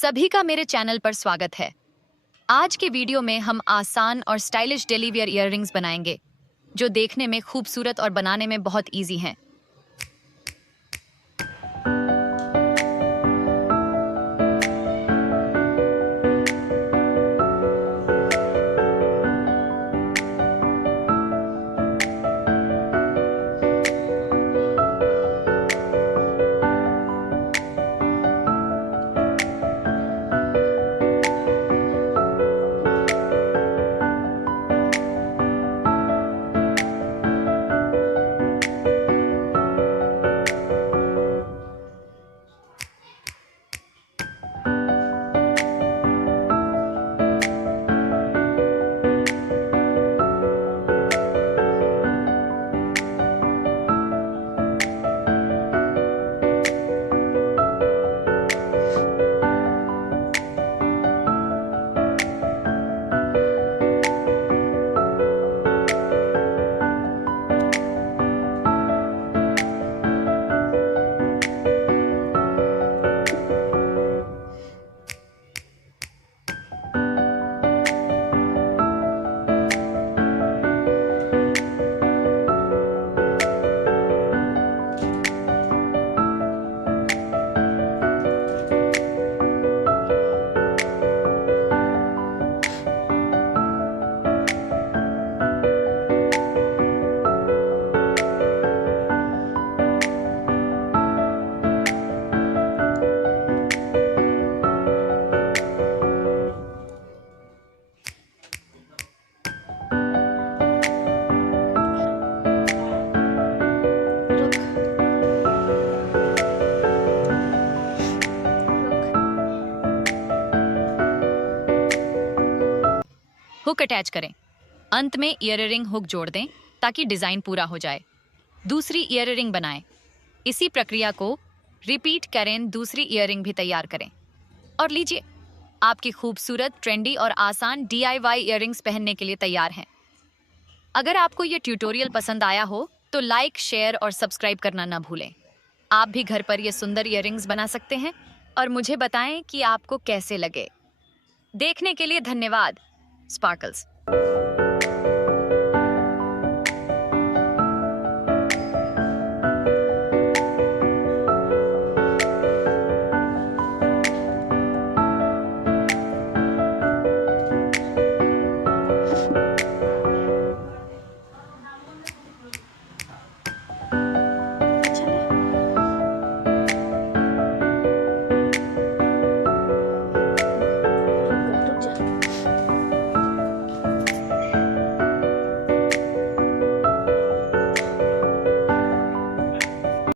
सभी का मेरे चैनल पर स्वागत है। आज के वीडियो में हम आसान और स्टाइलिश डेली वियर इयररिंग्स बनाएंगे जो देखने में खूबसूरत और बनाने में बहुत इजी हैं। हुक अटैच करें। अंत में ईयरिंग हुक जोड़ दें ताकि डिजाइन पूरा हो जाए। दूसरी ईयरिंग बनाएं। इसी प्रक्रिया को रिपीट करें, दूसरी ईयरिंग भी तैयार करें और लीजिए, आपकी खूबसूरत, ट्रेंडी और आसान DIY ईयरिंग्स पहनने के लिए तैयार हैं। अगर आपको ये ट्यूटोरियल पसंद आया हो तो लाइक, शेयर और सब्सक्राइब करना ना भूलें। आप भी घर पर ये सुंदर ईयरिंग्स बना सकते हैं और मुझे बताएं कि आपको कैसे लगे। देखने के लिए धन्यवाद। स्पार्कल्स।